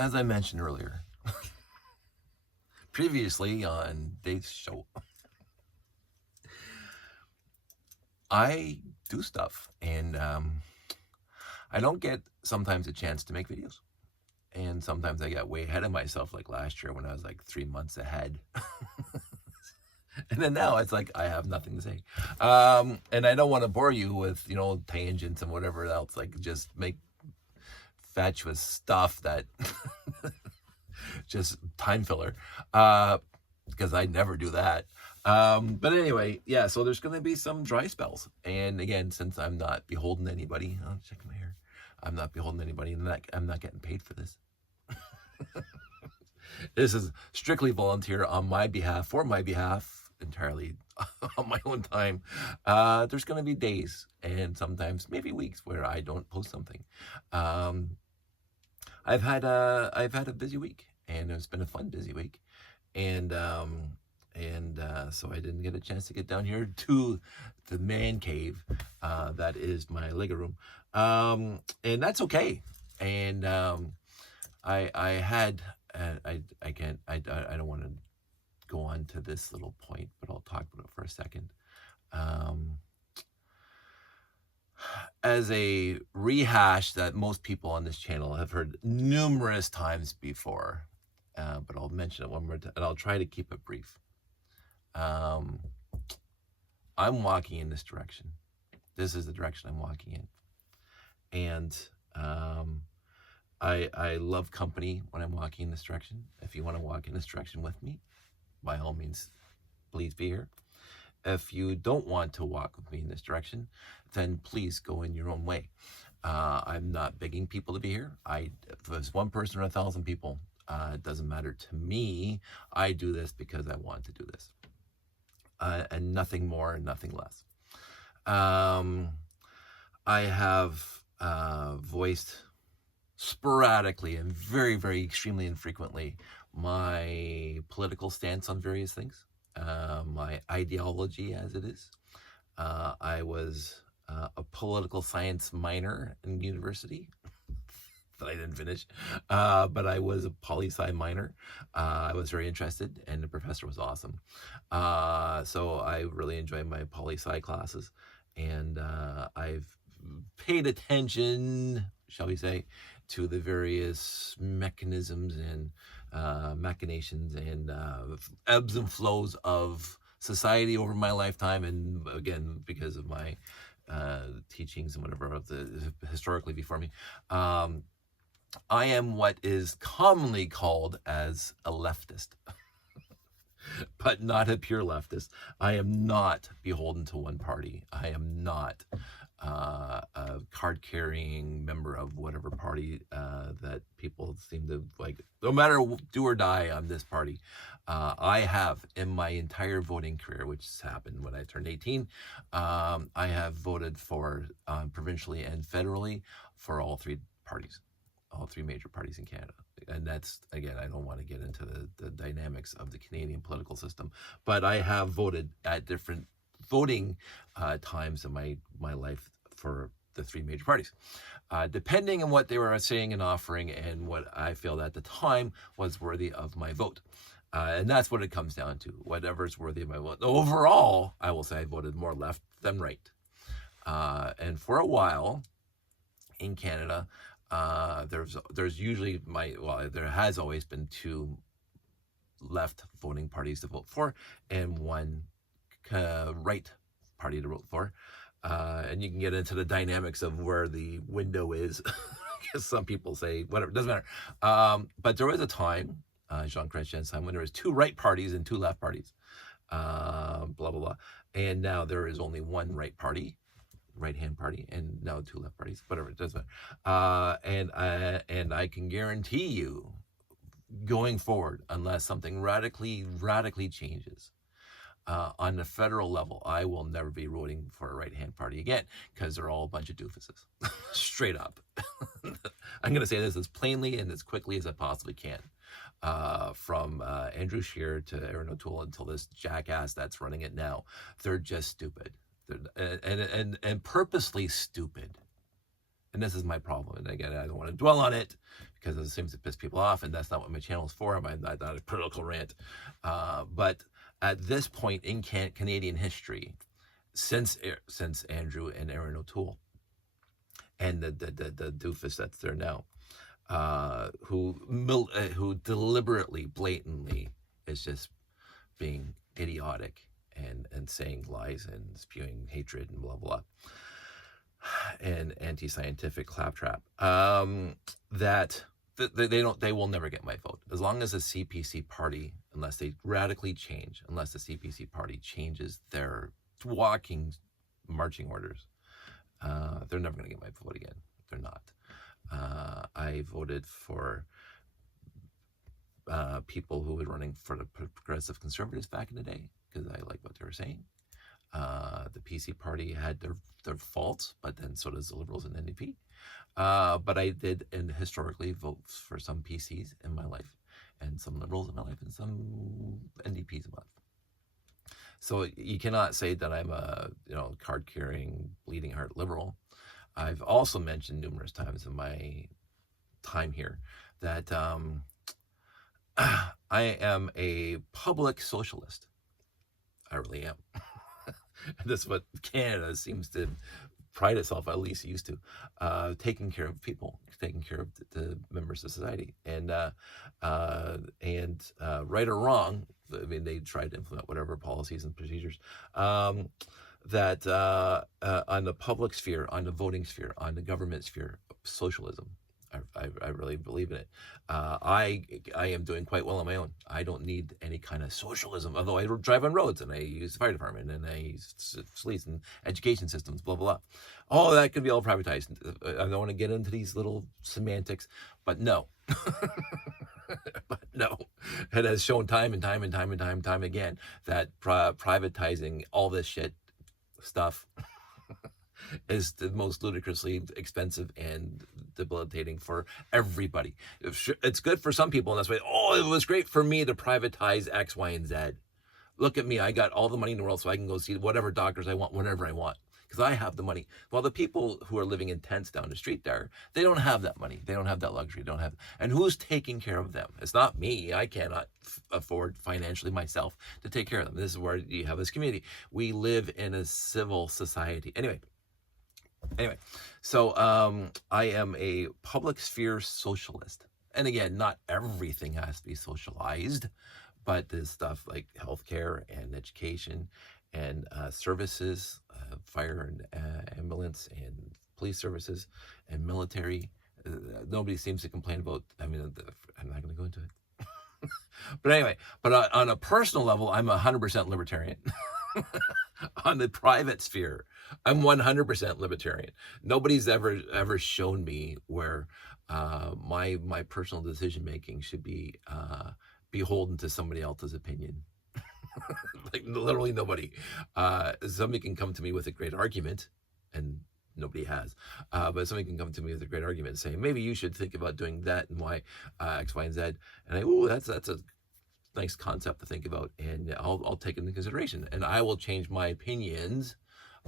as I mentioned earlier, previously on Dave's show, I do stuff, and I don't get sometimes a chance to make videos. And sometimes I get way ahead of myself, like last year when I was like 3 months ahead. And then now it's like I have nothing to say. And I don't want to bore you with, tangents and whatever else, like just make fatuous stuff that just time filler. Because I never do that. But anyway, yeah, so there's going to be some dry spells. And again, since I'm not beholden to anybody, I'll check my hair. I'm not beholden to anybody, and I'm not getting paid for this. This is strictly volunteer on my behalf, for my behalf, entirely on my own time. There's going to be days and sometimes maybe weeks where I don't post something. I've had a busy week, and it's been a fun busy week, and so I didn't get a chance to get down here to the man cave that is my Lego room, and that's okay. And I had I can't I don't want to go on to this little point, but I'll talk about it for a second. As a rehash that most people on this channel have heard numerous times before, but I'll mention it one more time, and I'll try to keep it brief. I'm walking in this direction. This is the direction I'm walking in. And I love company when I'm walking in this direction. If you want to walk in this direction with me, by all means, please be here. If you don't want to walk with me in this direction, then please go in your own way. I'm not begging people to be here. If it's one person or 1,000 people, it doesn't matter to me. I do this because I want to do this. And nothing more and nothing less. I have voiced sporadically and very, very extremely infrequently my political stance on various things, my ideology as it is. I was a political science minor in university that I didn't finish, but I was a poli-sci minor. I was very interested, and the professor was awesome. So I really enjoyed my poli-sci classes, and I've paid attention, shall we say, to the various mechanisms and machinations and ebbs and flows of society over my lifetime, and again, because of my teachings and whatever of the historically before me. I am what is commonly called as a leftist, but not a pure leftist. I am not beholden to one party. I am not a card-carrying member of whatever party that people seem to like. No matter do or die on this party. I have, in my entire voting career, which has happened when I turned 18, I have voted for provincially and federally for all three parties. All three major parties in Canada. And that's, again, I don't want to get into the dynamics of the Canadian political system, but I have voted at different voting times in my life for the three major parties, depending on what they were saying and offering and what I felt at the time was worthy of my vote. And that's what it comes down to, whatever's worthy of my vote. Overall, I will say I voted more left than right. And for a while in Canada, there's usually there has always been two left voting parties to vote for and one right party to vote for, and you can get into the dynamics of where the window is. Because some people say whatever, doesn't matter. But there was a time, Jean Chrétien's time, when there was two right parties and two left parties, blah blah blah, and now there is only one right party, right-hand party, and now two left parties, whatever, it doesn't matter. And I can guarantee you, going forward, unless something radically changes on the federal level, I will never be voting for a right-hand party again, because they're all a bunch of doofuses. Straight up. I'm going to say this as plainly and as quickly as I possibly can. From Andrew Scheer to Aaron O'Toole until this jackass that's running it now. They're just stupid. And purposely stupid. And this is my problem. And again, I don't want to dwell on it because it seems to piss people off, and that's not what my channel is for. I'm not a political rant. But at this point in Canadian history, since Andrew and Erin O'Toole, and the doofus that's there now, who deliberately, blatantly is just being idiotic and saying lies and spewing hatred and blah blah, and anti-scientific claptrap. They will never get my vote as long as the CPC party, unless they radically change, unless the CPC party changes their walking marching orders. They're never going to get my vote again. They're not. I voted for people who were running for the Progressive Conservatives back in the day because I liked what they were saying. The PC party had their faults, but then so does the Liberals and NDP. But I did historically vote for some PCs in my life, and some Liberals in my life, and some NDPs in my life. So you cannot say that I'm a card-carrying, bleeding heart liberal. I've also mentioned numerous times in my time here that I am a public socialist. I really am. That's what Canada seems to pride itself, at least it used to, taking care of people, taking care of the members of society, and right or wrong, I mean, they tried to implement whatever policies and procedures that on the public sphere, on the voting sphere, on the government sphere, socialism. I really believe in it. I am doing quite well on my own. I don't need any kind of socialism, although I drive on roads and I use the fire department and I use police and education systems, blah, blah, blah. All that could be all privatized. I don't want to get into these little semantics, but no. But no, it has shown time and time again that privatizing all this shit stuff is the most ludicrously expensive and debilitating for everybody. It's good for some people in this way. Oh, it was great for me to privatize X, Y, and Z. Look at me. I got all the money in the world so I can go see whatever doctors I want, whenever I want, because I have the money. Well, the people who are living in tents down the street there, they don't have that money. They don't have that luxury. They don't have. And who's taking care of them? It's not me. I cannot afford financially myself to take care of them. This is where you have this community. We live in a civil society. Anyway, so I am a public sphere socialist. And again, not everything has to be socialized, but there's stuff like healthcare and education and services, fire and ambulance and police services and military. Nobody seems to complain about, I'm not going to go into it. But anyway, on a personal level, I'm 100% libertarian. On the private sphere, I'm 100% libertarian. Nobody's ever shown me where my personal decision making should be beholden to somebody else's opinion. Like literally nobody. Somebody can come to me with a great argument, and nobody has. But somebody can come to me with a great argument saying, maybe you should think about doing that and why X, Y, and Z. And that's a nice concept to think about, and I'll take it into consideration, and I will change my opinions.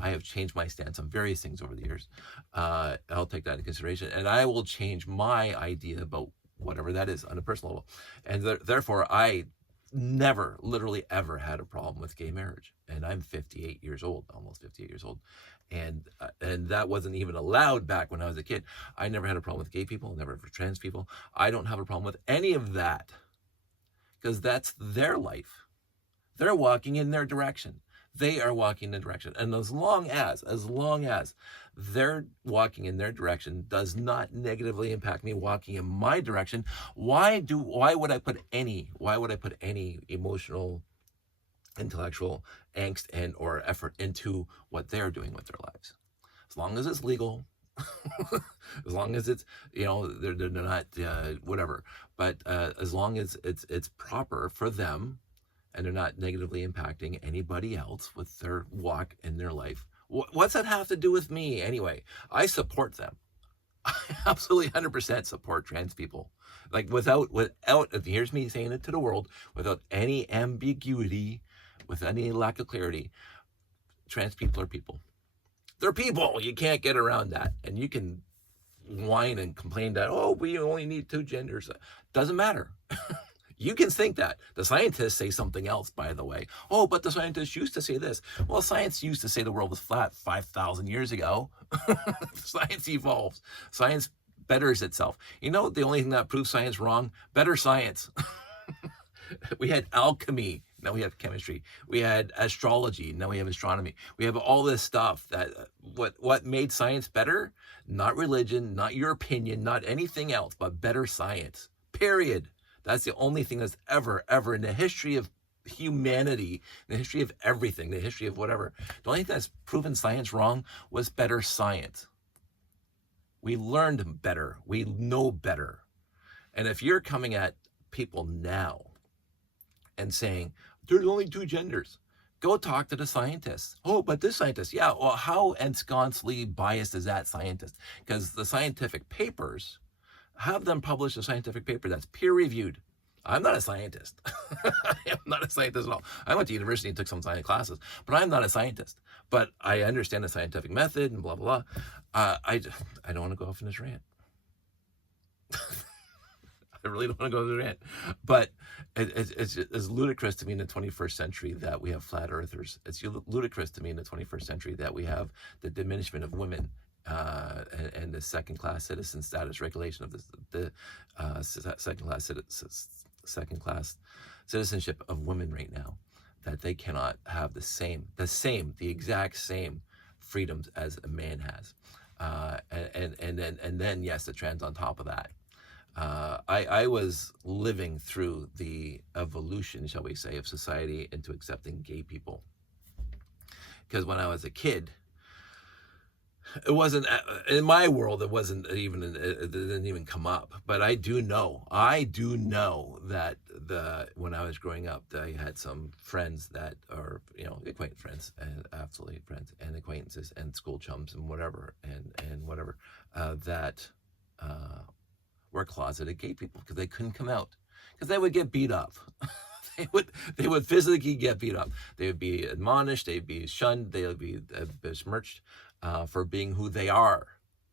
I have changed my stance on various things over the years. I'll take that into consideration, and I will change my idea about whatever that is on a personal level. And therefore, I never, literally ever had a problem with gay marriage. And I'm 58 years old, almost 58 years old. And that wasn't even allowed back when I was a kid. I never had a problem with gay people, never for trans people. I don't have a problem with any of that, because that's their life. They're walking in their direction. They are walking in the direction. And as long as they're walking in their direction does not negatively impact me walking in my direction, why would I put any emotional, intellectual angst and or effort into what they're doing with their lives? As long as it's legal, as long as it's, they're not whatever, but as long as it's proper for them and they're not negatively impacting anybody else with their walk in their life, what's that have to do with me anyway? I support them. I absolutely 100% support trans people. Like without, here's me saying it to the world, without any ambiguity, with any lack of clarity, trans people are people. They're people. You can't get around that. And you can whine and complain that, oh, we only need 2 genders. Doesn't matter. You can think that. The scientists say something else, by the way. Oh, but the scientists used to say this. Well, science used to say the world was flat 5,000 years ago. Science evolves. Science betters itself. You know, the only thing that proves science wrong? Better science. We had alchemy. Now we have chemistry. We had astrology. Now we have astronomy. We have all this stuff that what made science better? Not religion, not your opinion, not anything else, but better science. Period. That's the only thing that's ever in the history of humanity, in the history of everything, the history of whatever. The only thing that's proven science wrong was better science. We learned better. We know better. And if you're coming at people now and saying, there's only 2 genders, go talk to the scientists. Oh, but this scientist, yeah, well, how ensconcedly biased is that scientist? Because the scientific papers, have them publish a scientific paper that's peer-reviewed. I'm not a scientist. I'm not a scientist at all. I went to university and took some science classes, but I'm not a scientist. But I understand the scientific method and blah, blah, blah. I don't want to go off in this rant. I really don't want to go to the rant. But it's ludicrous to me in the 21st century that we have flat earthers. It's ludicrous to me in the 21st century that we have the diminishment of women and the second-class citizen status regulation of the second-class citizenship of women right now, that they cannot have the exact same freedoms as a man has, and then yes, the trans on top of that. I was living through the evolution, shall we say, of society into accepting gay people, because when I was a kid, it wasn't in my world. It wasn't even. It didn't even come up. But I do know that when I was growing up, I had some friends that are, acquaintance friends, and absolutely friends and acquaintances and school chums and whatever that were closeted gay people because they couldn't come out because they would get beat up. They would physically get beat up. They would be admonished. They'd be shunned. They would be besmirched. For being who they are,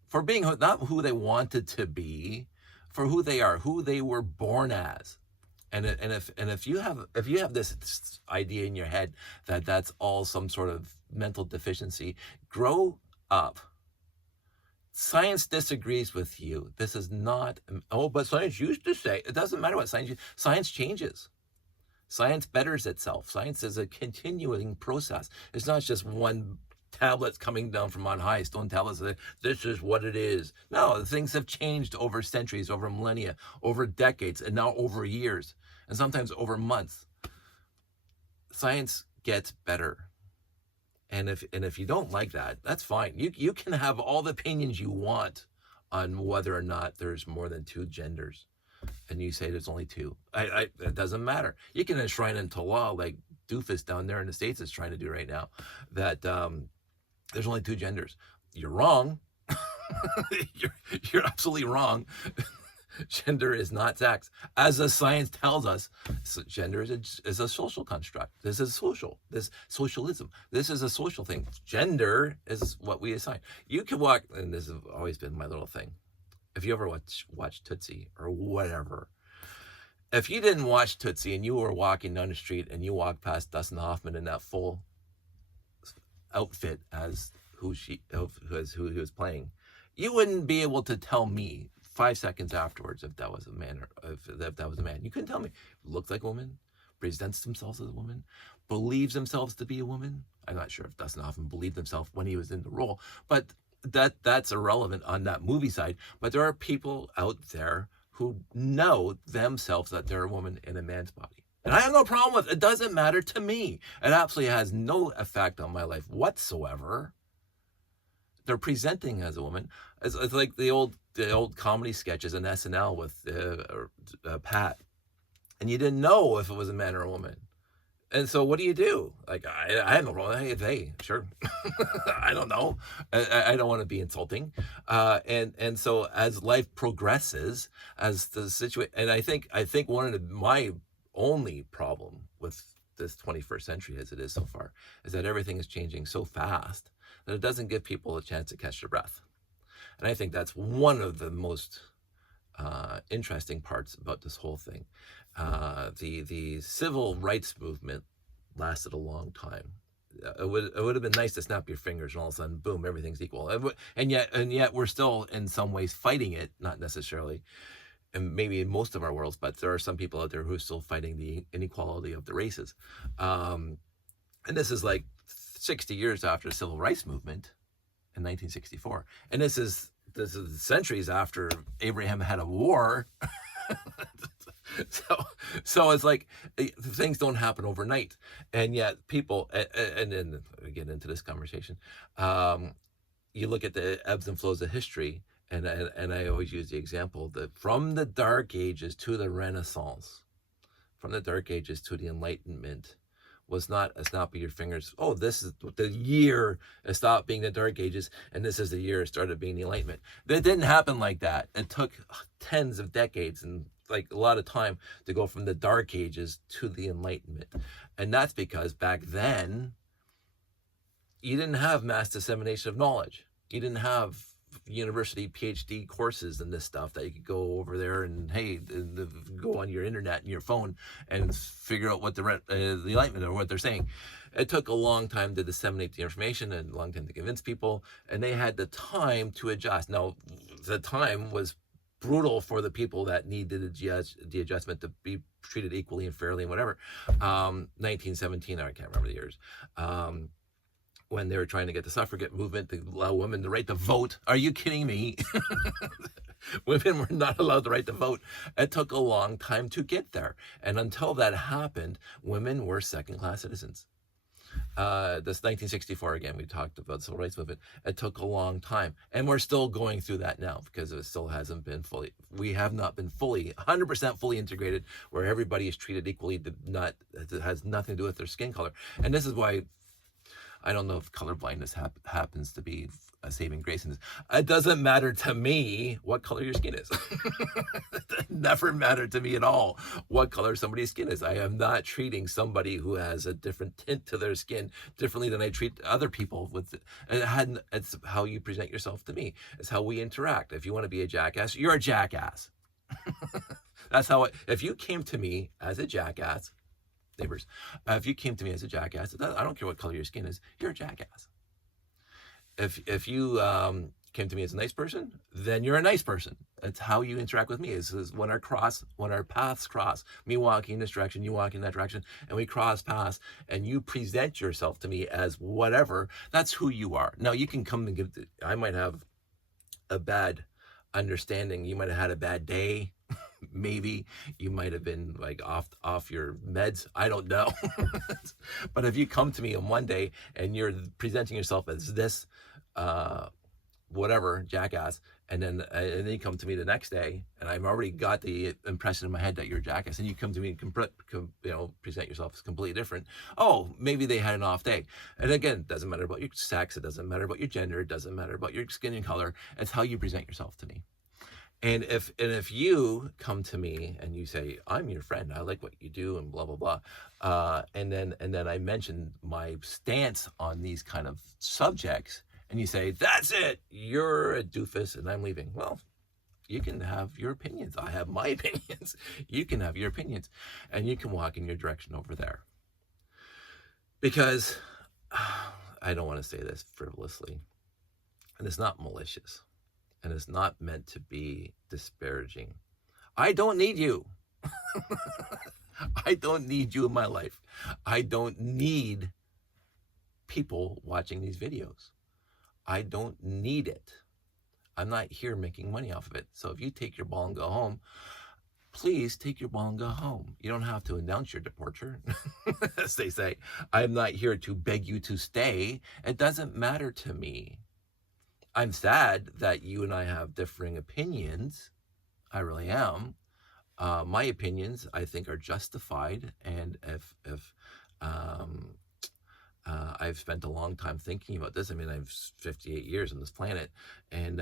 for being not who they wanted to be, for who they are, who they were born as. And if you have this idea in your head that that's all some sort of mental deficiency, grow up. Science disagrees with you. This is not, but science used to say. It doesn't matter what science changes. Science betters itself. Science is a continuing process. It's not just one tablets coming down from on high, stone tablets, this is what it is. No, things have changed over centuries, over millennia, over decades, and now over years, and sometimes over months. Science gets better. And if you don't like that, that's fine. You can have all the opinions you want on whether or not there's more than 2 genders. And you say there's only 2. It doesn't matter. You can enshrine into law like Doofus down there in the States is trying to do right now, that there's only 2 genders. You're wrong. You're absolutely wrong. Gender is not sex. As the science tells us, gender is a social construct. This is social. This socialism. This is a social thing. Gender is what we assign. You can walk, and this has always been my little thing. If you ever watch Tootsie or whatever, if you didn't watch Tootsie and you were walking down the street and you walked past Dustin Hoffman in that full outfit as who he was playing, you wouldn't be able to tell me 5 seconds afterwards if that was a man or if that was a man. You couldn't tell me. Looked like a woman, presents themselves as a woman, believes themselves to be a woman. I'm not sure if Dustin Hoffman believed himself when he was in the role, but that's irrelevant on that movie side. But there are people out there who know themselves that they're a woman in a man's body. And I have no problem with it. It doesn't matter to me. It absolutely has no effect on my life whatsoever. They're presenting as a woman. It's like the old comedy sketches in SNL with Pat. And you didn't know if it was a man or a woman. And so what do? Like, I have no problem. Hey, they, sure. I don't know. I don't want to be insulting. And so as life progresses, as the situation, and I think one of my only problem with this 21st century as it is so far is that everything is changing so fast that it doesn't give people a chance to catch their breath. And I think that's one of the most interesting parts about this whole thing. The civil rights movement lasted a long time. It would have been nice to snap your fingers and all of a sudden, boom, everything's equal. And yet we're still in some ways fighting it, not necessarily, and maybe in most of our worlds, but there are some people out there who are still fighting the inequality of the races. And this is like 60 years after the civil rights movement in 1964, and this is centuries after Abraham had a war. So it's like things don't happen overnight, and yet people, and then we get into this conversation, you look at the ebbs and flows of history, and I always use the example that from the Dark Ages to the Renaissance, from the Dark Ages to the Enlightenment, was not a snap of your fingers. Oh, this is the year it stopped being the Dark Ages, and this is the year it started being the Enlightenment. That didn't happen like that. It took tens of decades and like a lot of time to go from the Dark Ages to the Enlightenment. And that's because back then, you didn't have mass dissemination of knowledge. You didn't have university PhD courses and this stuff that you could go over there and go on your internet and your phone and figure out what the Enlightenment or what they're saying. It took a long time to disseminate the information and a long time to convince people, and they had the time to adjust. Now, the time was brutal for the people that needed the adjustment to be treated equally and fairly and whatever. 1917, I can't remember the years. When they were trying to get the suffragette movement to allow women the right to vote. Are you kidding me? Women were not allowed the right to vote. It took a long time to get there. And until that happened, women were second-class citizens. This 1964, again, we talked about the civil rights movement. It took a long time. And we're still going through that now because it still hasn't been we have not been 100% fully integrated where everybody is treated equally. It has nothing to do with their skin color. And this is why I don't know if colorblindness happens to be a saving grace in this. It doesn't matter to me what color your skin is. It never mattered to me at all what color somebody's skin is. I am not treating somebody who has a different tint to their skin differently than I treat other people with it. And it's how you present yourself to me. It's how we interact. If you want to be a jackass, you're a jackass. That's how if you came to me as a jackass, neighbors, if you came to me as a jackass, I don't care what color your skin is, you're a jackass. If you came to me as a nice person, then you're a nice person. That's how you interact with me. Is when our paths cross, me walking in this direction, you walking in that direction, and we cross paths, and you present yourself to me as whatever, that's who you are. Now you can come and I might have a bad understanding. You might have had a bad day. Maybe you might have been like off your meds. I don't know. But if you come to me on one day and you're presenting yourself as this whatever jackass, and then you come to me the next day and I've already got the impression in my head that you're a jackass, and you come to me and present yourself as completely different. Oh, maybe they had an off day. And again, it doesn't matter about your sex, it doesn't matter about your gender, it doesn't matter about your skin and color. It's how you present yourself to me. And if you come to me and you say, I'm your friend, I like what you do and blah, blah, blah. And then I mention my stance on these kind of subjects, and you say, that's it, you're a doofus and I'm leaving. Well, you can have your opinions. I have my opinions. You can have your opinions, and you can walk in your direction over there. Because I don't want to say this frivolously, and it's not malicious. And it's not meant to be disparaging. I don't need you. I don't need you in my life. I don't need people watching these videos. I don't need it. I'm not here making money off of it. So if you take your ball and go home, please take your ball and go home. You don't have to announce your departure, as they say. I'm not here to beg you to stay. It doesn't matter to me. I'm sad that you and I have differing opinions. I really am. My opinions, I think, are justified. And if I've spent a long time thinking about this. I mean, I've 58 years on this planet, and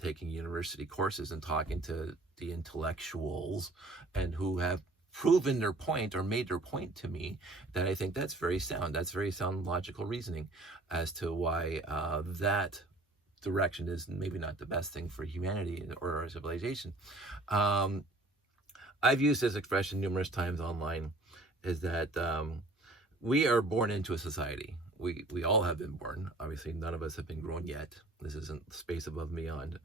taking university courses and talking to the intellectuals and who have proven their point or made their point to me, that I think that's very sound. That's very sound logical reasoning as to why that direction is maybe not the best thing for humanity or our civilization. I've used this expression numerous times online, is that we are born into a society. We all have been born. Obviously, none of us have been grown yet. This isn't Space Above Beyond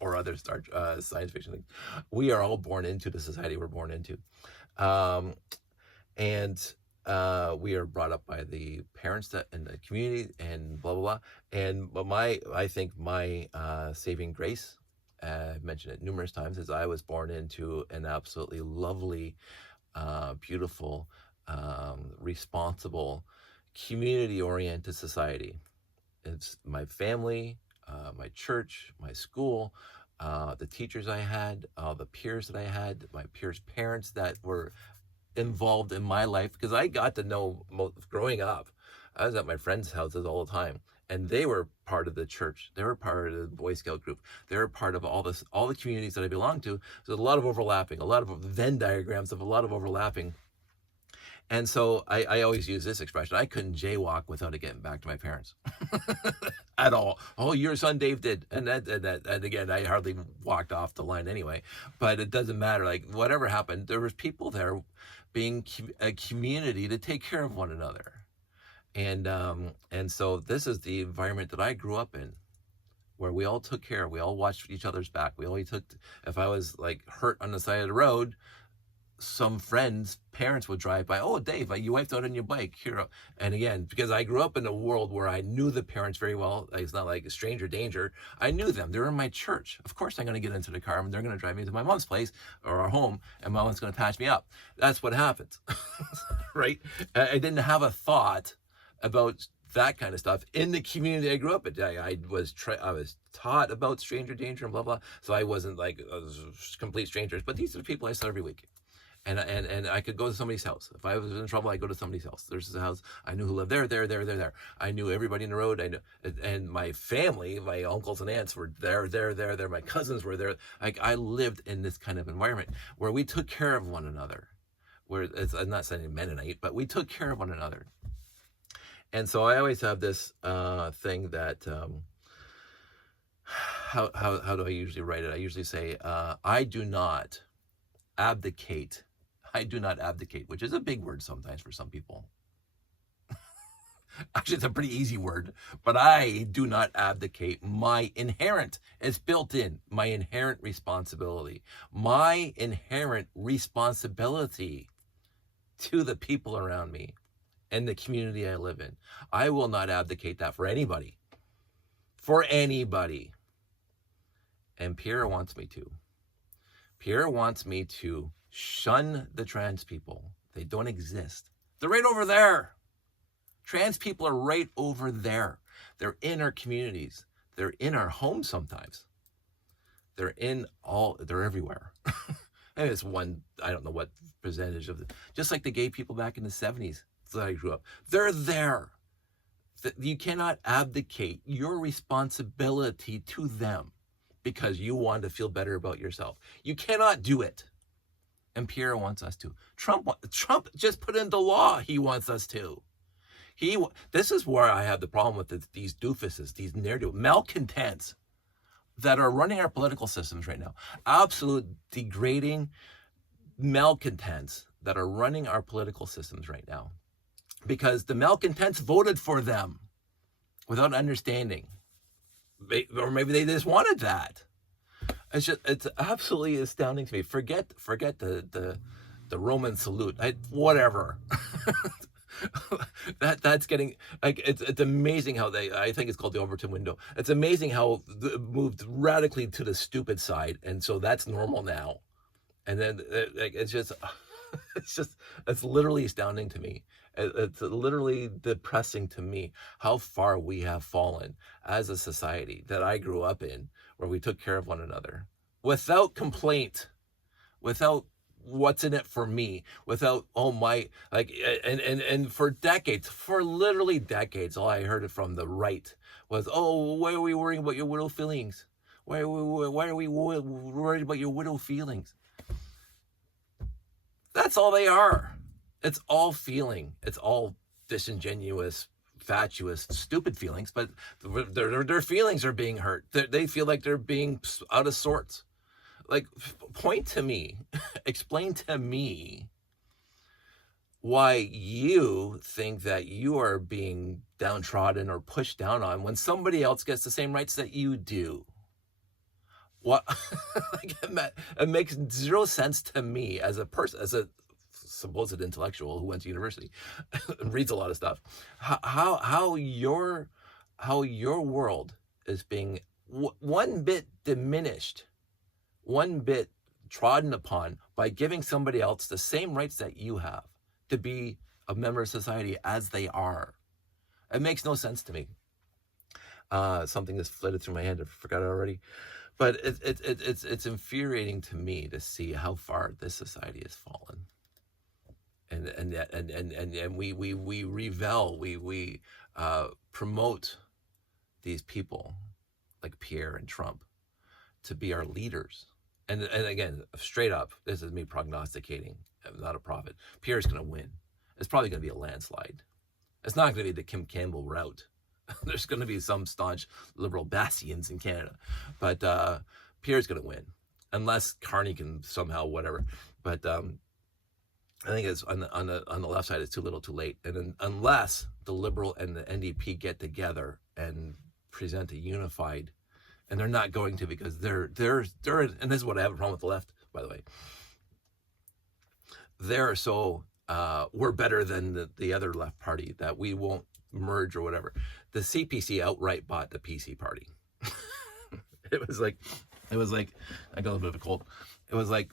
or other science fiction things. We are all born into the society we're born into. And we are brought up by the parents and the community and blah, blah, blah. But I think my saving grace, I've mentioned it numerous times, is I was born into an absolutely lovely, beautiful, responsible, community-oriented society. It's my family, my church, my school, the teachers I had, the peers that I had, my peers' parents that were involved in my life, because I got to know, growing up, I was at my friends' houses all the time, and they were part of the church. They were part of the Boy Scout group. They were part of all the communities that I belonged to. So there's a lot of overlapping, a lot of Venn diagrams of a lot of overlapping. And so I always use this expression: I couldn't jaywalk without it getting back to my parents at all. Oh, your son Dave did, and again, I hardly walked off the line anyway. But it doesn't matter. Like, whatever happened, there was people there, being a community to take care of one another, and so this is the environment that I grew up in, where we all took care. We all watched each other's back. We always took. If I was like hurt on the side of the road, some friends' parents would drive by. Oh, Dave, you wiped out on your bike here. And again, because I grew up in a world where I knew the parents very well, it's not like a stranger danger. I knew them. They're in my church. Of course, I'm going to get into the car and they're going to drive me to my mom's place or our home, and my mom's going to patch me up. That's what happens, right? I didn't have a thought about that kind of stuff in the community I grew up in. I was taught about stranger danger and blah blah. So I wasn't like complete strangers, but these are the people I saw every week. And I could go to somebody's house. If I was in trouble, I'd go to somebody's house. There's a house. I knew who lived there. I knew everybody in the road. I knew, and my family, my uncles and aunts were there. My cousins were there. Like, I lived in this kind of environment where we took care of one another. I'm not saying Mennonite, but we took care of one another. And so I always have this thing that, how do I usually write it? I usually say, I do not abdicate, which is a big word sometimes for some people. Actually, it's a pretty easy word, but I do not abdicate my inherent, it's built in, my inherent responsibility to the people around me and the community I live in. I will not abdicate that for anybody. And Pierre wants me to. Pierre wants me to shun the trans people. They don't exist. They're right over there. Trans people are right over there. They're in our communities. They're in our homes sometimes. They're everywhere. And it's one, I don't know what percentage of it. Just like the gay people back in the 70s that I grew up. They're there. You cannot abdicate your responsibility to them because you want to feel better about yourself. You cannot do it. And Pierre wants us to. Trump just put into law he wants us to. This is where I have the problem with these doofuses, these malcontents that are running our political systems right now. Absolute degrading malcontents that are running our political systems right now. Because the malcontents voted for them without understanding. Or maybe they just wanted that. It's absolutely astounding to me. Forget the Roman salute. Whatever. that's getting like it's amazing how I think it's called the Overton window. It's amazing how it moved radically to the stupid side, and so that's normal now. And then it's literally astounding to me. It's literally depressing to me how far we have fallen as a society that I grew up in, where we took care of one another without complaint, without what's in it for me, without and for literally decades, all I heard from the right was, oh, why are we worrying about your widow feelings? Why are we worried about your widow feelings? That's all they are. It's all feeling. It's all disingenuous fatuous, stupid feelings, but their feelings are being hurt. They feel like they're being out of sorts. Like, point to me, explain to me why you think that you are being downtrodden or pushed down on when somebody else gets the same rights that you do. What? Like, it makes zero sense to me as a person, as a supposed intellectual who went to university and reads a lot of stuff. How your world is being one bit diminished, one bit trodden upon by giving somebody else the same rights that you have to be a member of society as they are. It makes no sense to me. Something that's flitted through my head. I forgot it already. But it's infuriating to me to see how far this society has fallen. And we revel, we promote these people like Pierre and Trump to be our leaders. And again, straight up, this is me prognosticating. I'm not a prophet. Pierre's going to win. It's probably going to be a landslide. It's not going to be the Kim Campbell route. There's going to be some staunch liberal bastions in Canada, but Pierre's going to win, unless Carney can somehow whatever. But I think it's on the left side. It's too little, too late. And then, unless the Liberal and the NDP get together and present a unified, and they're not going to, because they're and this is what I have a problem with the left, by the way. They're so we're better than the other left party that we won't merge or whatever. The CPC outright bought the PC party. It was like I got a little bit of a cold. It was like,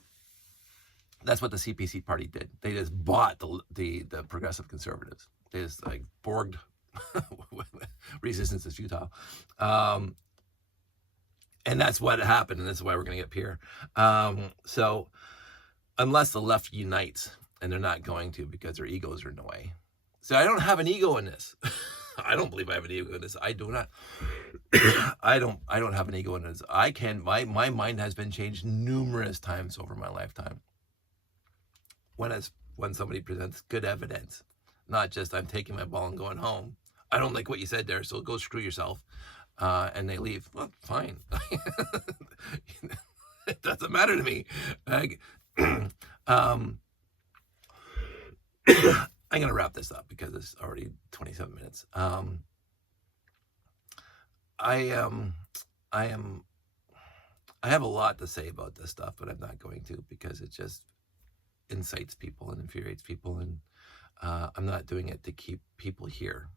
that's what the CPC party did. They just bought the progressive conservatives. They just like borged. Resistance is futile. And that's what happened, and this is why we're going to get Pierre. So unless the left unites, and they're not going to because their egos are in the way. So I don't have an ego in this. I don't believe I have an ego in this. I do not. I don't have an ego in this. I can. My mind has been changed numerous times over my lifetime. When somebody presents good evidence, not just I'm taking my ball and going home. I don't like what you said there, so go screw yourself. And they leave. Well, fine. It doesn't matter to me. I'm going to wrap this up because it's already 27 minutes. I have a lot to say about this stuff, but I'm not going to, because it just incites people and infuriates people, and I'm not doing it to keep people here.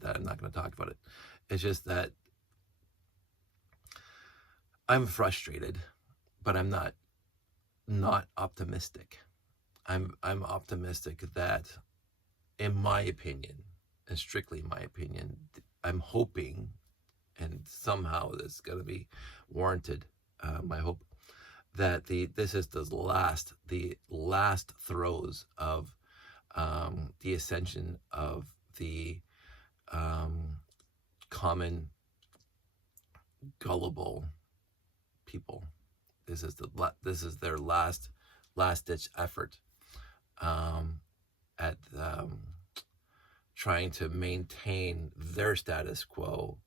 That I'm not going to talk about it. It's just that I'm frustrated, but I'm not optimistic. I'm optimistic that, in my opinion, and strictly my opinion, I'm hoping, and somehow this is going to be warranted, my hope, that this is the last throes of the ascension of the common gullible people. This is their last ditch effort at trying to maintain their status quo,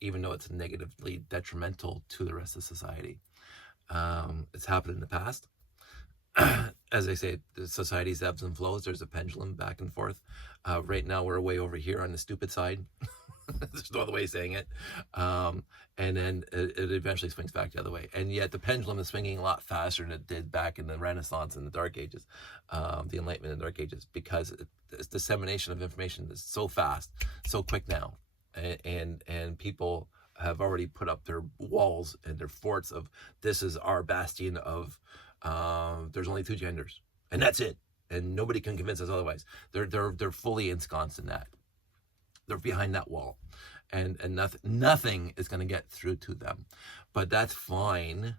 even though it's negatively detrimental to the rest of society. It's happened in the past. As I say, the society's ebbs and flows. There's a pendulum back and forth. Right now, we're way over here on the stupid side. There's no other way of saying it. And then it eventually swings back the other way. And yet the pendulum is swinging a lot faster than it did back in the Renaissance and the Dark Ages, the Enlightenment and Dark Ages, because its dissemination of information is so fast, so quick now. And people have already put up their walls and their forts of, this is our bastion of, there's only two genders, and that's it. And nobody can convince us otherwise. They're fully ensconced in that. They're behind that wall, and nothing is going to get through to them. But that's fine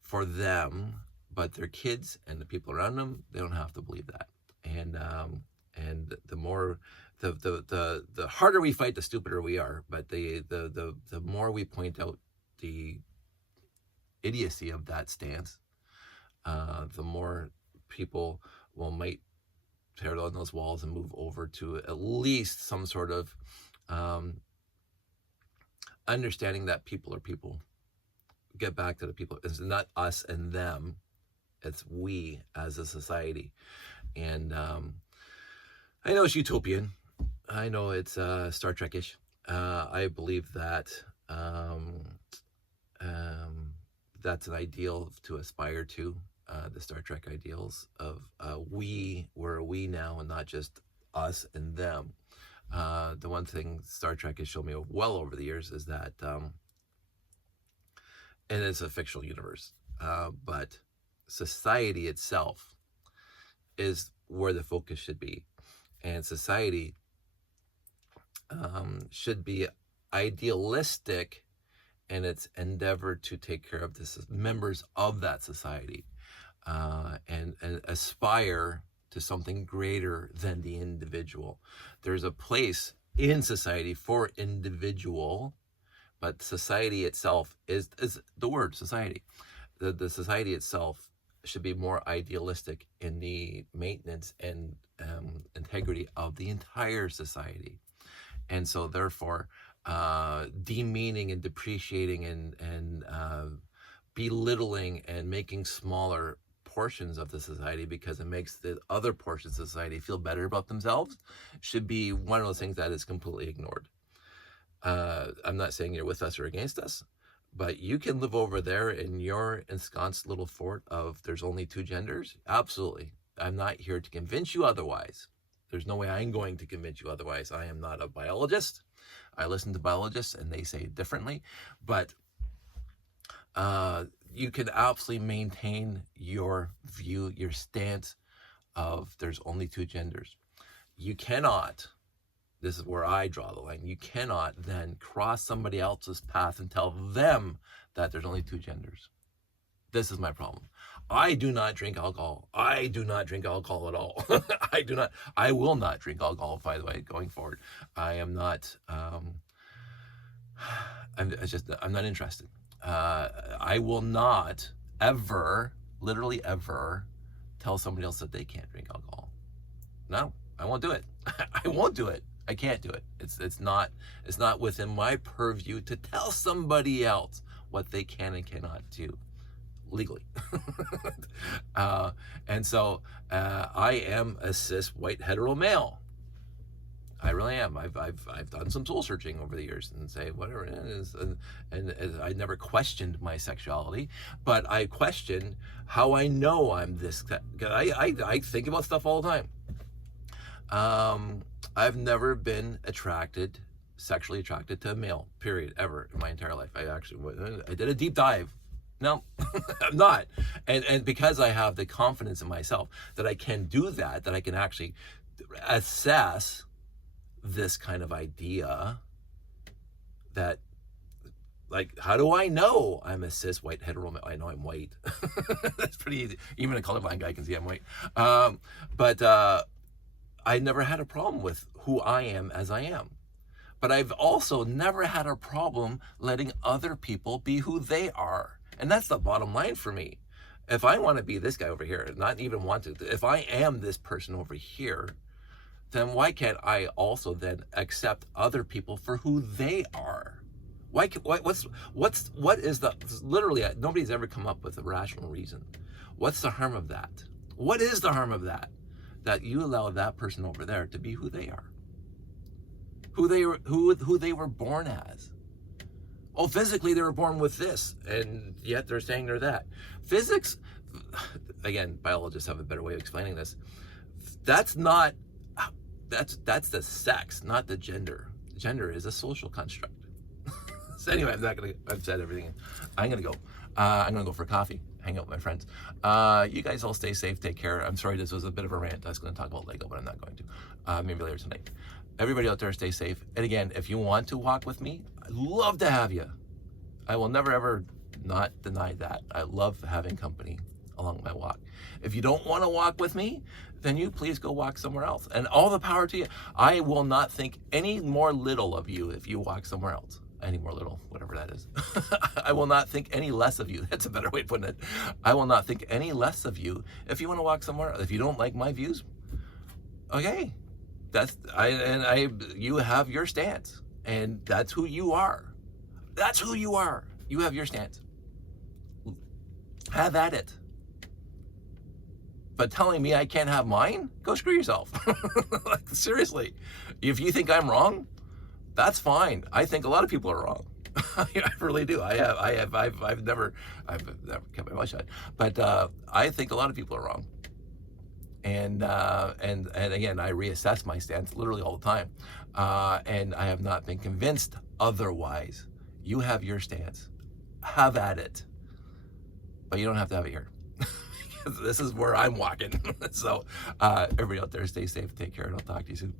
for them. But their kids and the people around them, they don't have to believe that. And the more, the harder we fight, the stupider we are. But the more we point out the idiocy of that stance, the more people might tear down those walls and move over to at least some sort of understanding that people are people. Get back to the people. It's not us and them. It's we as a society. And I know it's utopian. I know it's Star Trek-ish. I believe that that's an ideal to aspire to, the Star Trek ideals of we're we now and not just us and them. The one thing Star Trek has shown me well over the years is that, and it's a fictional universe, but society itself is where the focus should be. And society should be idealistic in its endeavor to take care of the members of that society, and aspire to something greater than the individual. There's a place in society for individual, but society itself is the word society. The society itself should be more idealistic in the maintenance and integrity of the entire society. And so therefore, demeaning and depreciating and belittling and making smaller portions of the society because it makes the other portions of society feel better about themselves should be one of those things that is completely ignored. I'm not saying you're with us or against us, but you can live over there in your ensconced little fort of there's only two genders. Absolutely. I'm not here to convince you otherwise. There's no way I'm going to convince you otherwise. I am not a biologist. I listen to biologists and they say differently, but you can absolutely maintain your view, your stance of there's only two genders. You cannot, this is where I draw the line, you cannot then cross somebody else's path and tell them that there's only two genders. This is my problem. I do not drink alcohol. I do not drink alcohol at all. I will not drink alcohol, by the way, going forward. I am not, I'm not interested. I will not ever, literally ever, tell somebody else that they can't drink alcohol. No, I won't do it. I won't do it. I can't do it. It's not within my purview to tell somebody else what they can and cannot do legally. And so I am a cis white hetero male. I really am. I've done some soul searching over the years and say whatever it is, and I never questioned my sexuality, but I question how I know I'm this. I think about stuff all the time. I've never been sexually attracted to a male, period, ever in my entire life. I did a deep dive. No, I'm not. And because I have the confidence in myself that I can do that I can actually assess this kind of idea that, like, how do I know I'm a cis white hetero male? I know I'm white. That's pretty easy. Even a colorblind guy can see I'm white. But I never had a problem with who I am as I am. But I've also never had a problem letting other people be who they are. And that's the bottom line for me. If I want to be this guy over here, not even want to, if I am this person over here, then why can't I also then accept other people for who they are? What is the, literally, nobody's ever come up with a rational reason. What's the harm of that? What is the harm of that? That you allow that person over there to be who they are, who they were born as. Oh, physically they were born with this, and yet they're saying they're that. Physics, again, biologists have a better way of explaining this. That's the sex, not the gender. Gender is a social construct. So anyway, I've said everything. I'm gonna go. I'm gonna go for coffee, hang out with my friends. You guys all stay safe, take care. I'm sorry this was a bit of a rant. I was gonna talk about Lego, but I'm not going to. Maybe later tonight. Everybody out there, stay safe. And again, if you want to walk with me, I'd love to have you. I will never ever not deny that. I love having company along my walk. If you don't want to walk with me, then you please go walk somewhere else. And all the power to you. I will not think any more little of you if you walk somewhere else. Any more little, whatever that is. I will not think any less of you. That's a better way of putting it. I will not think any less of you if you want to walk somewhere. If you don't like my views, Okay, you have your stance, and that's who you are. That's who you are. You have your stance. Have at it. But telling me I can't have mine, go screw yourself. Like, seriously, if you think I'm wrong, that's fine. I think a lot of people are wrong. I really do. I've never kept my mouth shut. But I think a lot of people are wrong. And again, I reassess my stance literally all the time. And I have not been convinced otherwise. You have your stance. Have at it. But you don't have to have it here. This is where I'm walking. So everybody out there, stay safe, take care, and I'll talk to you soon.